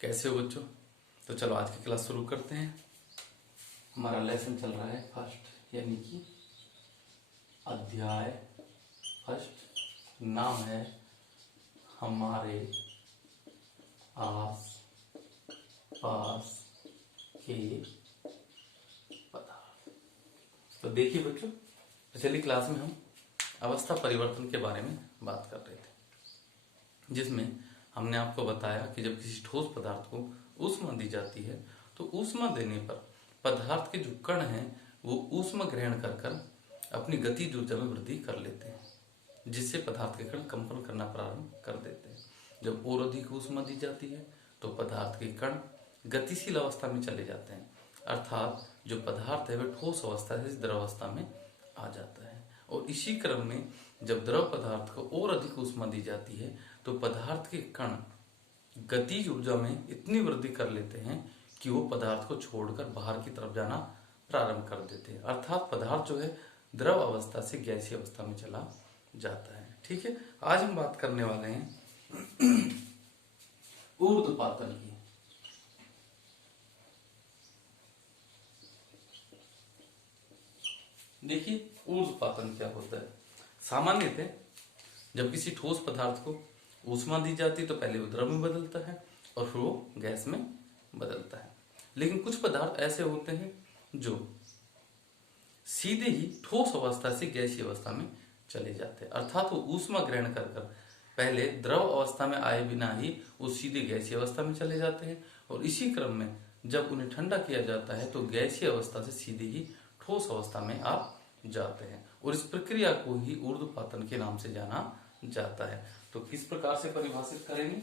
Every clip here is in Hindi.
कैसे हो बच्चों। तो चलो आज की क्लास शुरू करते हैं। हमारा लेसन चल रहा है फर्स्ट, यानी कि अध्याय फर्स्ट। नाम है हमारे आस पास के पदार्थ। तो देखिए बच्चों, पिछली क्लास में हम अवस्था परिवर्तन के बारे में बात कर रहे थे, जिसमें हमने आपको बताया कि जब किसी ठोस पदार्थ को ऊष्मा दी जाती है तो ऊष्मा देने पर पदार्थ के जो कण हैं वो ऊष्मा ग्रहण कर कर अपनी गतिज ऊर्जा में वृद्धि कर लेते हैं, जिससे पदार्थ के कण कंपन करना प्रारंभ कर देते हैं। जब और अधिक ऊष्मा दी जाती है तो पदार्थ के कण गतिशील अवस्था में चले जाते हैं, अर्थात जो पदार्थ है वह ठोस अवस्था से द्रव अवस्था में आ जाता है। और इसी क्रम में जब द्रव पदार्थ को और अधिक ऊष्मा दी जाती है तो पदार्थ के कण गतिज ऊर्जा में इतनी वृद्धि कर लेते हैं कि वो पदार्थ को छोड़कर बाहर की तरफ जाना प्रारंभ कर देते हैं, अर्थात पदार्थ जो है द्रव अवस्था से गैसीय अवस्था में चला जाता है। ठीक है, आज हम बात करने वाले हैं ऊर्ध्वपातन की। देखिए ऊर्ध्वपातन क्या होता है। सामान्यतः जब किसी ठोस पदार्थ को ऊष्मा दी जाती है तो पहले वो द्रव में बदलता है और फिर वो गैस में बदलता है। लेकिन कुछ पदार्थ ऐसे होते हैं जो सीधे ही ठोस अवस्था से गैसीय अवस्था में चले जाते हैं, अर्थात वो ऊष्मा ग्रहण कर कर पहले द्रव अवस्था में आए बिना ही वो सीधे गैसीय अवस्था में चले जाते हैं, और इसी क्रम में जब उन्हें ठंडा किया जाता है तो गैसीय अवस्था से सीधे ही ठोस अवस्था में आ जाते हैं, और इस प्रक्रिया को ही ऊर्ध्वपातन के नाम से जाना जाता है। तो किस प्रकार से परिभाषित करेंगे?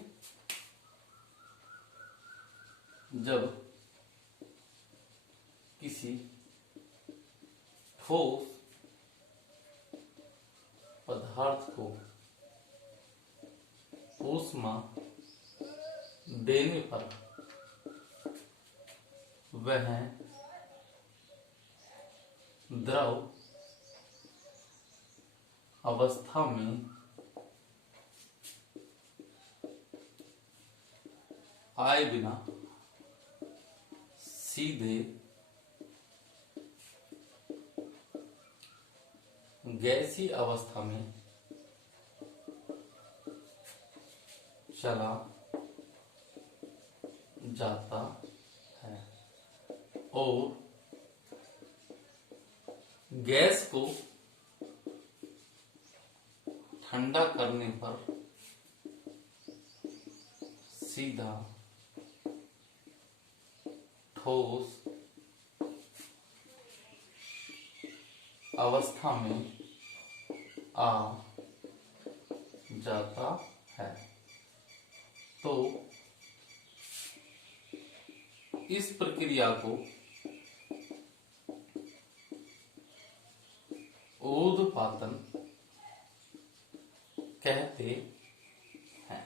जब किसी ठोस पदार्थ को ऊष्मा देने पर वह द्रव अवस्था में आए बिना सीधे गैसीय अवस्था में चला जाता है, और गैस को ठंडा करने पर सीधा ठोस अवस्था में आ जाता है। तो इस प्रक्रिया को ऊर्ध्वपातन कहते हैं।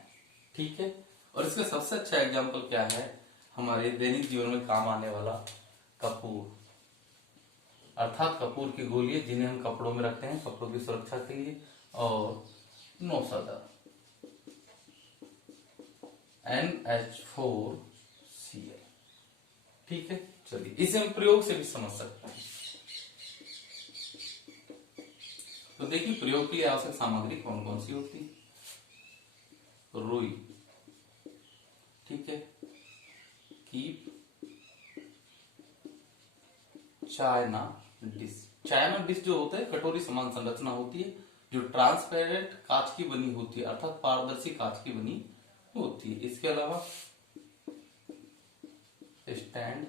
ठीक है, और इसका सबसे अच्छा एग्जाम्पल क्या है? हमारे दैनिक जीवन में काम आने वाला कपूर, अर्थात कपूर की गोलियां जिन्हें हम कपड़ों में रखते हैं कपड़ों की सुरक्षा के लिए, और नौसादा NH4Cl। ठीक है, चलिए इसे हम प्रयोग से भी समझ सकते हैं। तो देखिए प्रयोग के लिए आवश्यक सामग्री कौन कौन सी होती है? रुई, ठीक है, keep, China dish. China dish जो होता है कटोरी समान संरचना होती है जो ट्रांसपेरेंट कांच की बनी होती है, अर्थात पारदर्शी कांच की बनी होती है। इसके अलावा स्टैंड,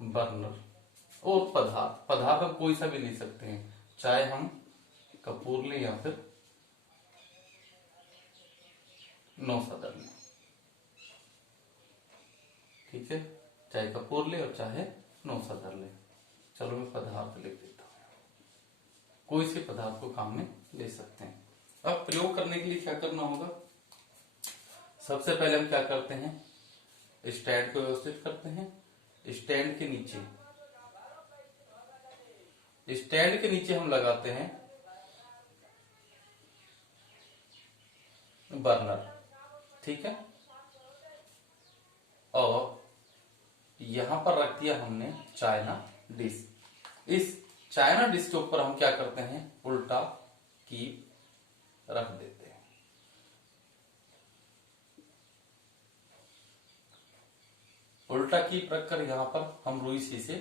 बर्नर, और पदार्थ हम कोई सा भी ले सकते हैं, चाहे हम कपूर लें या फिर नौसदर लें। ठीक है, चाहे कपूर ले और चाहे नौसदर ले। चलो मैं पदार्थ लिख देता हूं, कोई से पदार्थ को काम में ले सकते हैं। अब प्रयोग करने के लिए क्या करना होगा? सबसे पहले हम क्या करते हैं? स्टैंड को व्यवस्थित करते हैं। स्टैंड के नीचे हम लगाते हैं बर्नर, ठीक है। और यहां पर रख दिया हमने चाइना डिश। इस चाइना डिश के ऊपर हम क्या करते हैं, उल्टा कीप रख देते हैं। उल्टा कीप रखकर यहां पर हम रुई सी से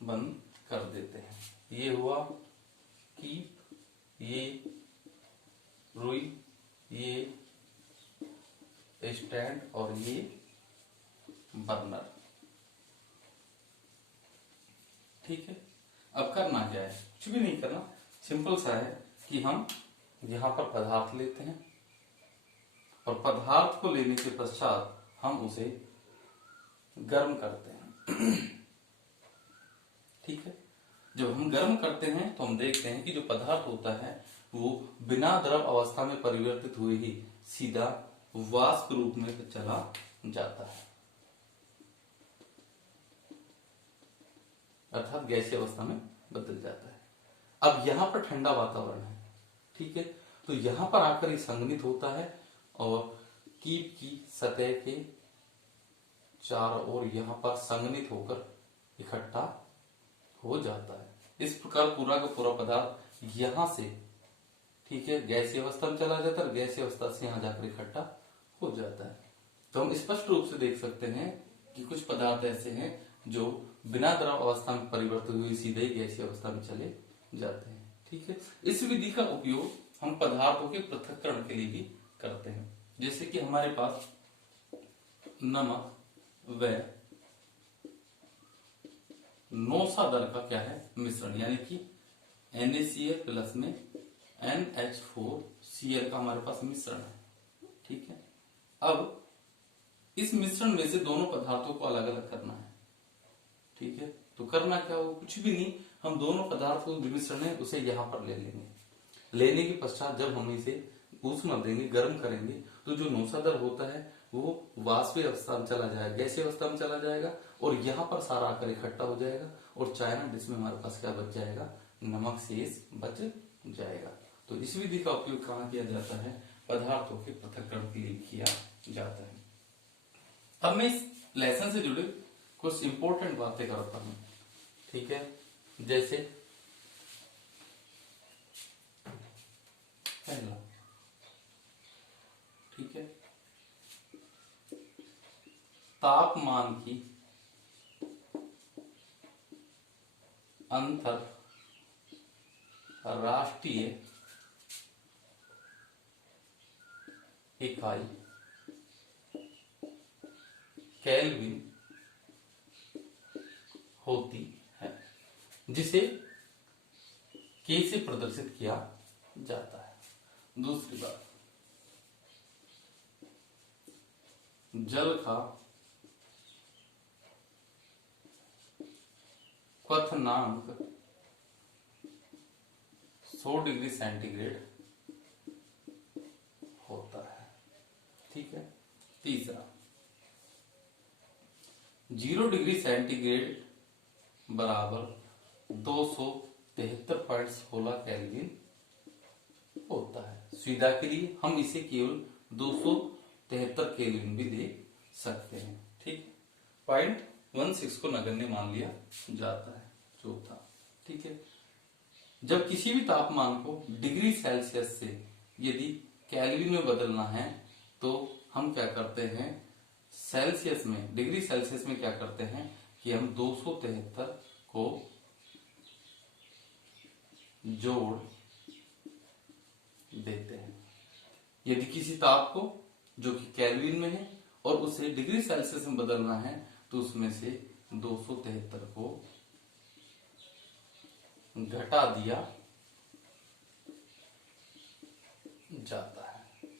बंद कर देते हैं। ये हुआ कीप, ये रुई, ये स्टैंड और ये बर्नर, ठीक है। अब करना क्या है, कुछ भी नहीं करना, सिंपल सा है कि हम यहां पर पदार्थ लेते हैं और पदार्थ को लेने के पश्चात हम उसे गर्म करते हैं, ठीक है। जब हम गर्म करते हैं तो हम देखते हैं कि जो पदार्थ होता है वो बिना द्रव अवस्था में परिवर्तित हुए ही सीधा वाष्प रूप में चला जाता है, अर्थात गैसीय अवस्था में बदल जाता है। अब यहां पर ठंडा वातावरण है, ठीक है, तो यहां पर आकर ये संघनित होता है और कीप की सतह के चारों ओर यहां पर संघनित होकर इकट्ठा हो जाता है। इस प्रकार पूरा का पूरा पदार्थ यहां से, ठीक है, गैसीय अवस्था में चला जाता है, गैसीय अवस्था से यहां जाकर इकट्ठा हो जाता है। तो हम स्पष्ट रूप से देख सकते हैं कि कुछ पदार्थ ऐसे हैं जो बिना द्रव अवस्था में परिवर्तित हुए सीधे ही गैसीय अवस्था में चले जाते हैं, ठीक है। इस विधि का उपयोग हम पदार्थों के पृथक्करण के लिए भी करते हैं। जैसे कि हमारे पास नमक व नौसादर का क्या है, मिश्रण, यानी कि NaCl प्लस में NH4Cl का हमारे पास मिश्रण है, ठीक है। अब इस मिश्रण में से दोनों पदार्थों को अलग अलग करना है, ठीक है। तो करना क्या हो, कुछ भी नहीं, हम दोनों पदार्थों को मिश्रण है उसे यहां पर ले लेंगे। लेने के पश्चात जब हम इसे ऊष्मा देंगे, गर्म करेंगे, तो जो नौसादर होता है वो वाष्पीय अवस्था में चला जाएगा, गैसीय अवस्था में चला जाएगा और यहाँ पर सारा आकर इकट्ठा हो जाएगा और चाइना डिश में हमारे पास क्या बच जाएगा, नमक शेष बच जाएगा। तो इस विधि का उपयोग कहाँ किया जाता है, पदार्थों के पृथक्करण के लिए किया जाता है। अब मैं इस लेसन से जुड़े कुछ इंपॉर्टेंट बातें करता हूं, ठीक है। जैसे पहला, ठीक है, तापमान की अंतरराष्ट्रीय इकाई केल्विन होती है, जिसे के से प्रदर्शित किया जाता है। दूसरी बात, जल का क्वथनांक 100 डिग्री सेंटीग्रेड होता है, ठीक है। तीसरा, 0 डिग्री सेंटीग्रेड बराबर 273.16 केल्विन होता है। सुविधा के लिए हम इसे केवल 273 केल्विन भी दे सकते हैं, ठीक। 0.16 को नगण्य मान लिया जाता है। चौथा, ठीक है, जब किसी भी तापमान को डिग्री सेल्सियस से यदि केल्विन में बदलना है तो हम क्या करते हैं, सेल्सियस में, डिग्री सेल्सियस में क्या करते हैं कि हम 273 को जोड़ देते हैं। यदि किसी ताप को जो कि केल्विन में है और उसे डिग्री सेल्सियस में बदलना है तो उसमें से 273 को घटा दिया जाता